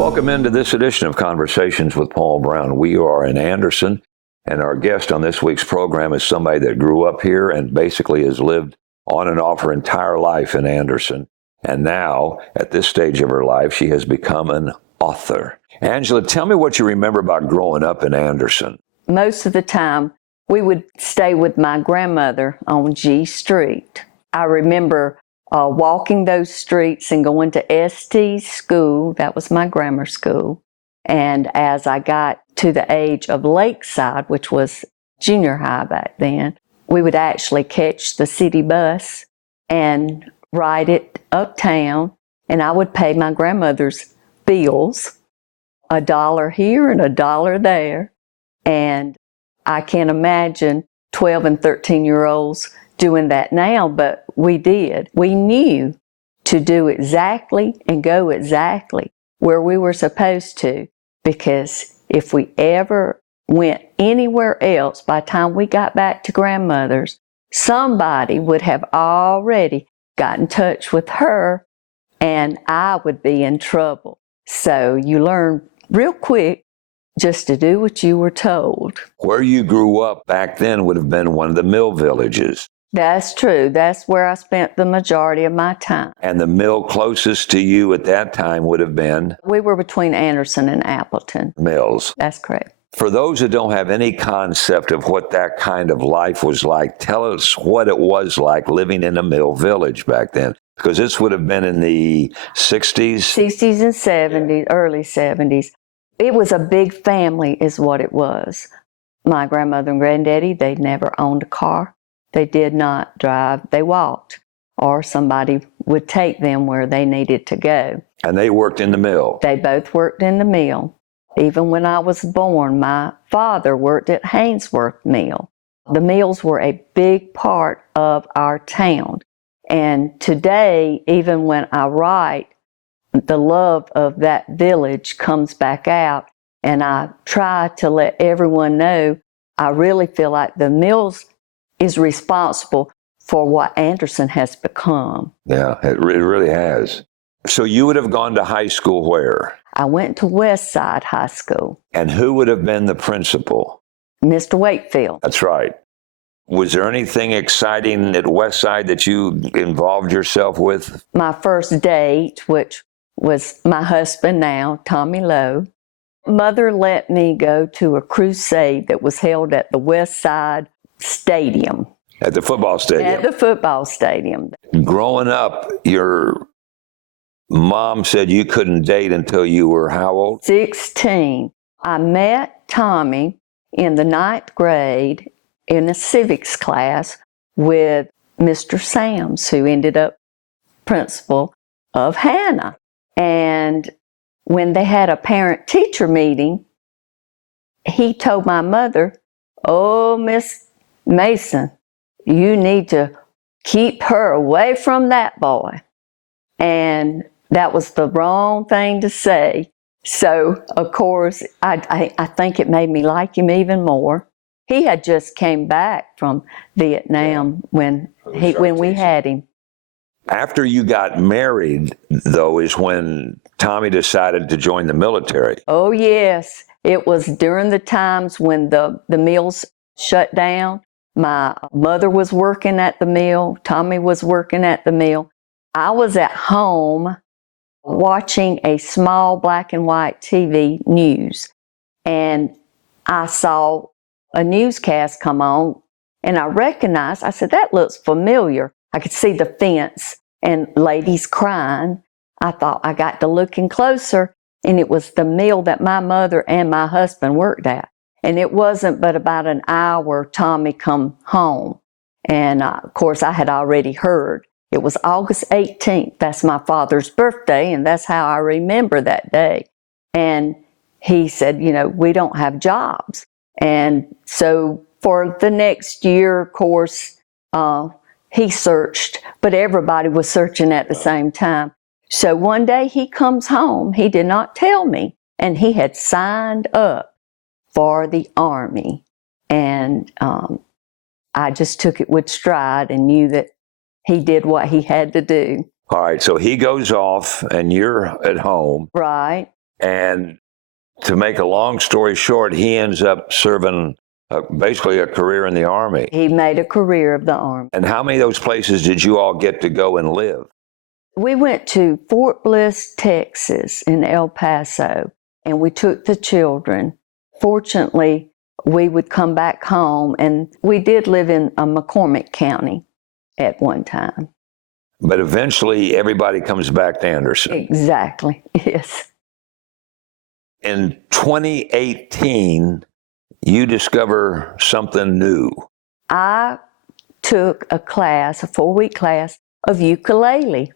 Welcome into this edition of Conversations with Paul Brown. We are in Anderson, and our guest on this week's program is somebody that grew up here and basically has lived on and off her entire life in Anderson. And now, at this stage of her life, she has become an author. Angela, tell me what you remember about growing up in Anderson. Most of the time, we would stay with my grandmother on G Street. I remember walking those streets and going to ST school. That was my grammar school. And as I got to the age of Lakeside, which was junior high back then, we would actually catch the city bus and ride it uptown. And I would pay my grandmother's bills, $1 here and $1 there. And I can't imagine 12 and 13-year-olds doing that now, but we did. We knew to do exactly and go exactly where we were supposed to, because if we ever went anywhere else, by the time we got back to grandmother's, somebody would have already got in touch with her and I would be in trouble. So you learn real quick just to do what you were told. Where you grew up back then would have been one of the mill villages. That's true. That's where I spent the majority of my time. And the mill closest to you at that time would have been? We were between Anderson and Appleton. Mills. That's correct. For those who don't have any concept of what that kind of life was like, tell us what it was like living in a mill village back then. Because this would have been in the 60s? 60s and 70s, early 70s. It was a big family is what it was. My grandmother and granddaddy, they never owned a car. They did not drive. They walked. Or somebody would take them where they needed to go. And they worked in the mill? They both worked in the mill. Even when I was born, my father worked at Hainsworth Mill. The mills were a big part of our town. And today, even when I write, the love of that village comes back out. And I try to let everyone know I really feel like the mills is responsible for what Anderson has become. Yeah, it really has. So you would have gone to high school where? I went to West Side High School. And who would have been the principal? Mr. Wakefield. That's right. Was there anything exciting at West Side that you involved yourself with? My first date, which was my husband now, Tommy Lowe. Mother let me go to a crusade that was held at the West Side Stadium. At the football stadium? At the football stadium. Growing up, your mom said you couldn't date until you were how old? 16. I met Tommy in the 9th grade in a civics class with Mr. Sams, who ended up principal of Hannah. And when they had a parent-teacher meeting, he told my mother, "Oh, Miss Mason, you need to keep her away from that boy." And that was the wrong thing to say. So, of course, I think it made me like him even more. He had just came back from Vietnam when we had him. After you got married, though, is when Tommy decided to join the military. Oh, yes. It was during the times when the mills shut down. My mother was working at the mill. Tommy was working at the mill. I was at home watching a small black and white TV news, and I saw a newscast come on, and I recognized, I said, that looks familiar. I could see the fence and ladies crying. I thought, I got to looking closer, and it was the mill that my mother and my husband worked at. And it wasn't but about an hour Tommy come home. And of course, I had already heard. It was August 18th. That's my father's birthday, and that's how I remember that day. And he said, we don't have jobs. And so for the next year, of course, he searched, but everybody was searching at the same time. So one day he comes home. He did not tell me, and he had signed up for the Army. And I just took it with stride and knew that he did what he had to do. All right, so he goes off and you're at home. Right. And to make a long story short, he ends up serving basically a career in the Army. He made a career of the Army. And how many of those places did you all get to go and live? We went to Fort Bliss, Texas, in El Paso, and we took the children. Fortunately, we would come back home, and we did live in McCormick County at one time. But eventually, everybody comes back to Anderson. Exactly, yes. In 2018, you discover something new. I took a class, a 4-week class of ukulele,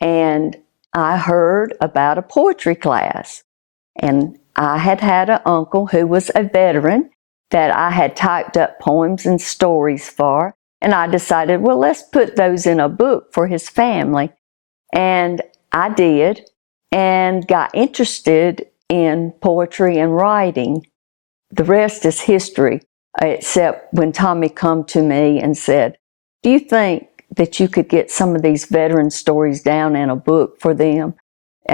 and I heard about a poetry class. And I had an uncle who was a veteran that I had typed up poems and stories for, and I decided, well, let's put those in a book for his family. And I did, and got interested in poetry and writing. The rest is history, except when Tommy come to me and said, do you think that you could get some of these veteran stories down in a book for them?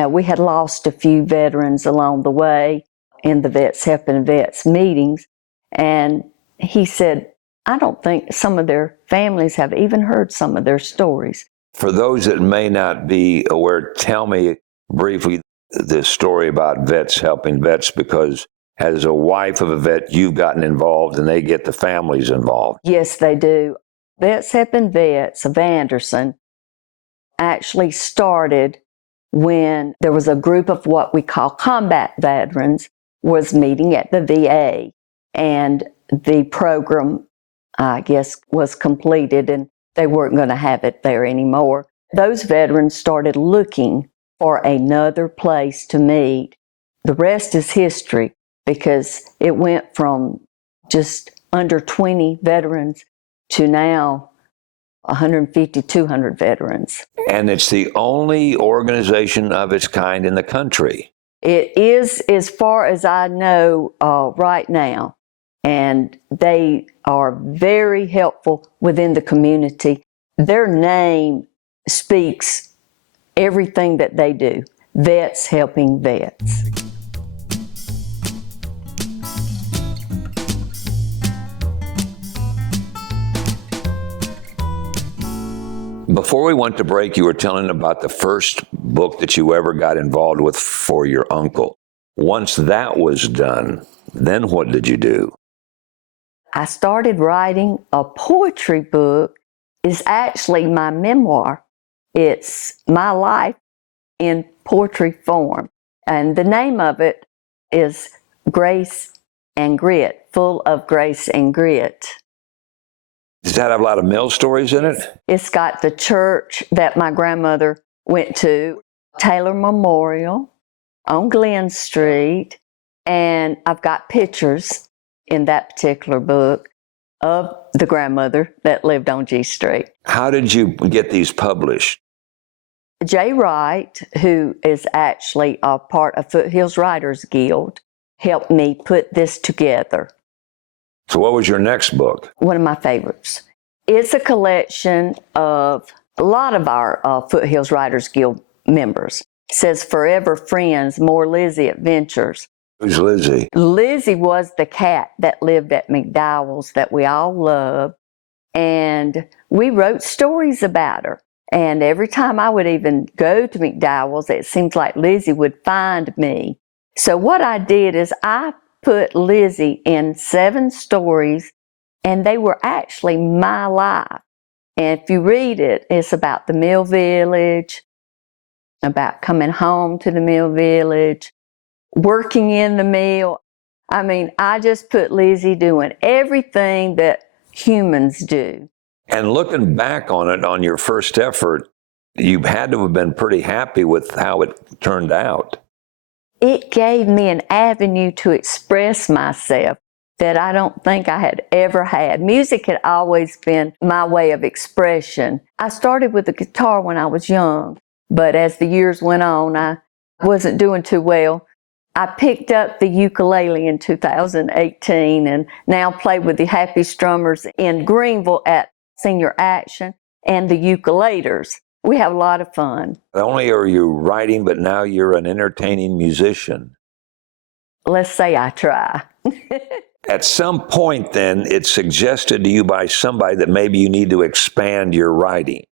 We had lost a few veterans along the way in the Vets Helping Vets meetings, and he said, I don't think some of their families have even heard some of their stories. For those that may not be aware, tell me briefly this story about Vets Helping Vets, because as a wife of a vet, you've gotten involved and they get the families involved. Yes, they do. Vets Helping Vets of Anderson actually started when there was a group of what we call combat veterans was meeting at the VA, and the program, I guess, was completed and they weren't going to have it there anymore. Those veterans started looking for another place to meet. The rest is history, because it went from just under 20 veterans to now 150, 200 veterans. And it's the only organization of its kind in the country. It is, as far as I know right now, and they are very helpful within the community. Their name speaks everything that they do. Vets Helping Vets. Before we went to break, you were telling about the first book that you ever got involved with for your uncle. Once that was done, then what did you do? I started writing a poetry book. It's actually my memoir. It's my life in poetry form. And the name of it is Grace and Grit, Full of Grace and Grit. Does that have a lot of mill stories in it? It's got the church that my grandmother went to, Taylor Memorial, on Glen Street, and I've got pictures in that particular book of the grandmother that lived on G Street. How did you get these published? Jay Wright, who is actually a part of Foothills Writers Guild, helped me put this together. So what was your next book? One of my favorites. It's a collection of a lot of our Foothills Writers Guild members. It says Forever Friends, More Lizzie Adventures. Who's Lizzie? Lizzie was the cat that lived at McDowell's that we all loved. And we wrote stories about her. And every time I would even go to McDowell's, it seems like Lizzie would find me. So what I did is I put Lizzie in 7 stories, and they were actually my life. And if you read it, it's about the Mill Village, about coming home to the Mill Village, working in the mill. I mean, I just put Lizzie doing everything that humans do. And looking back on it, on your first effort, you had to have been pretty happy with how it turned out. It gave me an avenue to express myself that I don't think I had ever had. Music had always been my way of expression. I started with the guitar when I was young, but as the years went on, I wasn't doing too well. I picked up the ukulele in 2018 and now play with the Happy Strummers in Greenville at Senior Action and the Ukulators. We have a lot of fun. Not only are you writing, but now you're an entertaining musician. Let's say I try. At some point, then, it's suggested to you by somebody that maybe you need to expand your writing.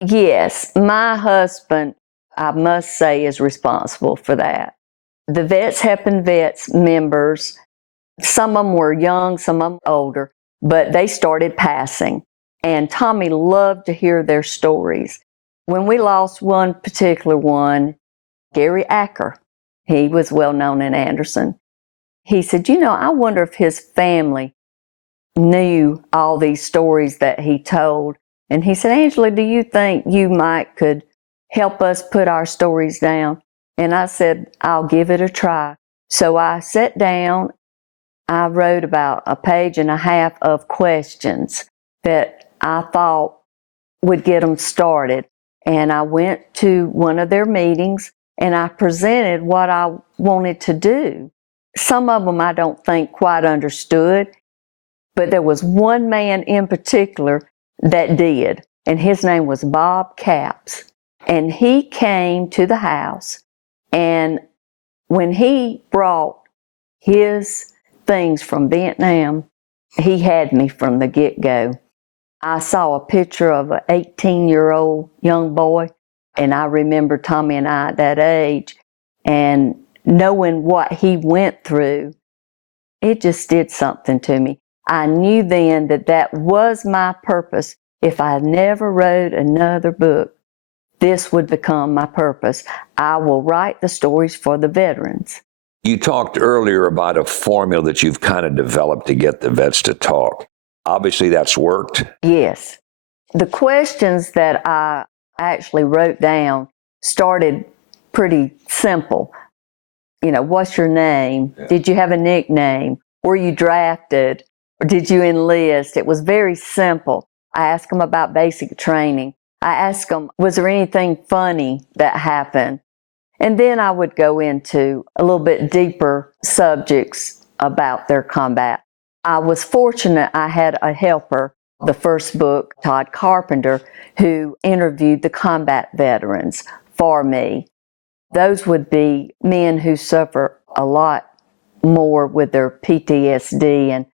Yes, my husband, I must say, is responsible for that. The Vets Helping Vets members, some of them were young, some of them older, but they started passing. And Tommy loved to hear their stories. When we lost one particular one, Gary Acker, he was well known in Anderson. He said, I wonder if his family knew all these stories that he told. And he said, Angela, do you think you could help us put our stories down? And I said, I'll give it a try. So I sat down, I wrote about a page and a half of questions that I thought would get them started. And I went to one of their meetings and I presented what I wanted to do. Some of them I don't think quite understood, but there was one man in particular that did, and his name was Bob Capps. And he came to the house, and when he brought his things from Vietnam, he had me from the get-go. I saw a picture of an 18-year-old young boy, and I remember Tommy and I at that age, and knowing what he went through, it just did something to me. I knew then that that was my purpose. If I never wrote another book, this would become my purpose. I will write the stories for the veterans. You talked earlier about a formula that you've kind of developed to get the vets to talk. Obviously, that's worked. Yes. The questions that I actually wrote down started pretty simple. What's your name? Yeah. Did you have a nickname? Were you drafted? Or did you enlist? It was very simple. I asked them about basic training. I asked them, was there anything funny that happened? And then I would go into a little bit deeper subjects about their combat. I was fortunate I had a helper, the first book, Todd Carpenter, who interviewed the combat veterans for me. Those would be men who suffer a lot more with their PTSD, and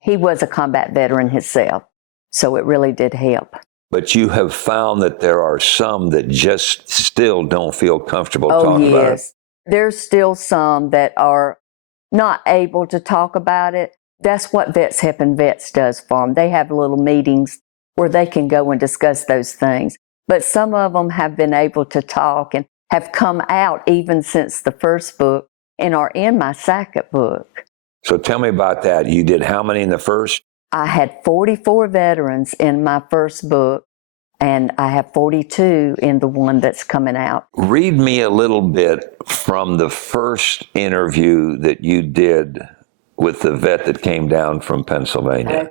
he was a combat veteran himself, so it really did help. But you have found that there are some that just still don't feel comfortable talking about it. Yes. There's still some that are not able to talk about it. That's what Vets Helping Vets does for them. They have little meetings where they can go and discuss those things. But some of them have been able to talk and have come out even since the first book and are in my second book. So tell me about that. You did how many in the first? I had 44 veterans in my first book, and I have 42 in the one that's coming out. Read me a little bit from the first interview that you did with the vet that came down from Pennsylvania.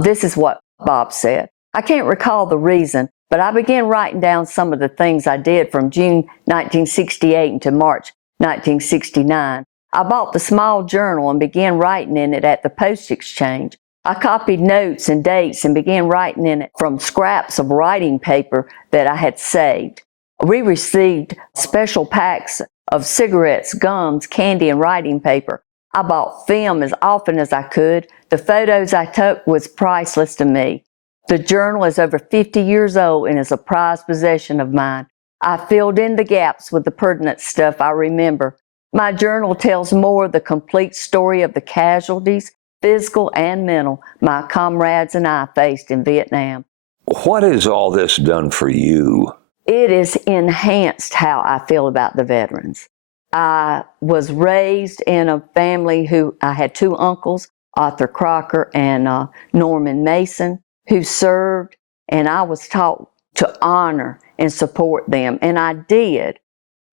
This is what Bob said. I can't recall the reason, but I began writing down some of the things I did from June 1968 into March 1969. I bought the small journal and began writing in it at the post exchange. I copied notes and dates and began writing in it from scraps of writing paper that I had saved. We received special packs of cigarettes, gums, candy, and writing paper. I bought film as often as I could. The photos I took was priceless to me. The journal is over 50 years old and is a prized possession of mine. I filled in the gaps with the pertinent stuff I remember. My journal tells more of the complete story of the casualties, physical and mental, my comrades and I faced in Vietnam. What has all this done for you? It has enhanced how I feel about the veterans. I was raised in a family I had two uncles, Arthur Crocker and Norman Mason, who served, and I was taught to honor and support them, and I did,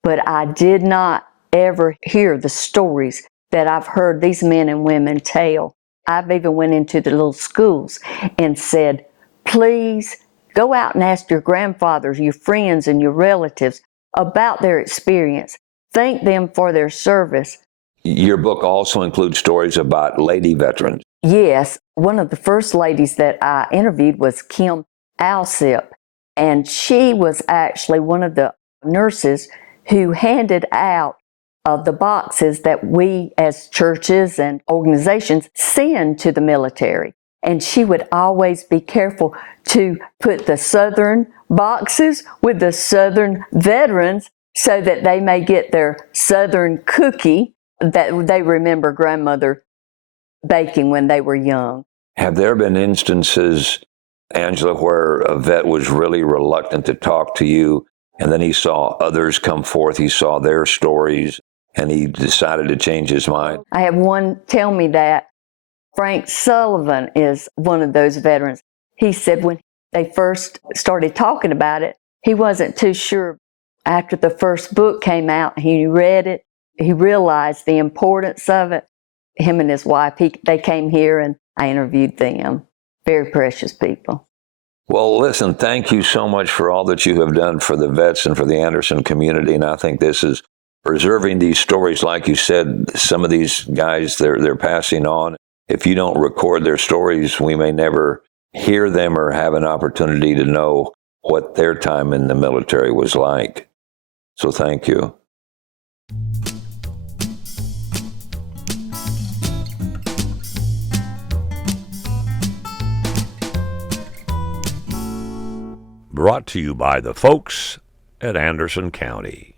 but I did not ever hear the stories that I've heard these men and women tell. I've even went into the little schools and said, please go out and ask your grandfathers, your friends, and your relatives about their experience. Thank them for their service. Your book also includes stories about lady veterans. Yes. One of the first ladies that I interviewed was Kim Alsip, And she was actually one of the nurses who handed out the boxes that we as churches and organizations send to the military. And she would always be careful to put the Southern boxes with the Southern veterans so that they may get their Southern cookie that they remember grandmother baking when they were young. Have there been instances, Angela, where a vet was really reluctant to talk to you, and then he saw others come forth, he saw their stories, and he decided to change his mind? I have one tell me that. Frank Sullivan is one of those veterans. He said when they first started talking about it, he wasn't too sure. After the first book came out, he read it, he realized the importance of it. Him and his wife, they came here and I interviewed them. Very precious people. Well, listen, thank you so much for all that you have done for the vets and for the Anderson community. And I think this is preserving these stories. Like you said, some of these guys, they're passing on. If you don't record their stories, we may never hear them or have an opportunity to know what their time in the military was like. So thank you. Brought to you by the folks at Anderson County.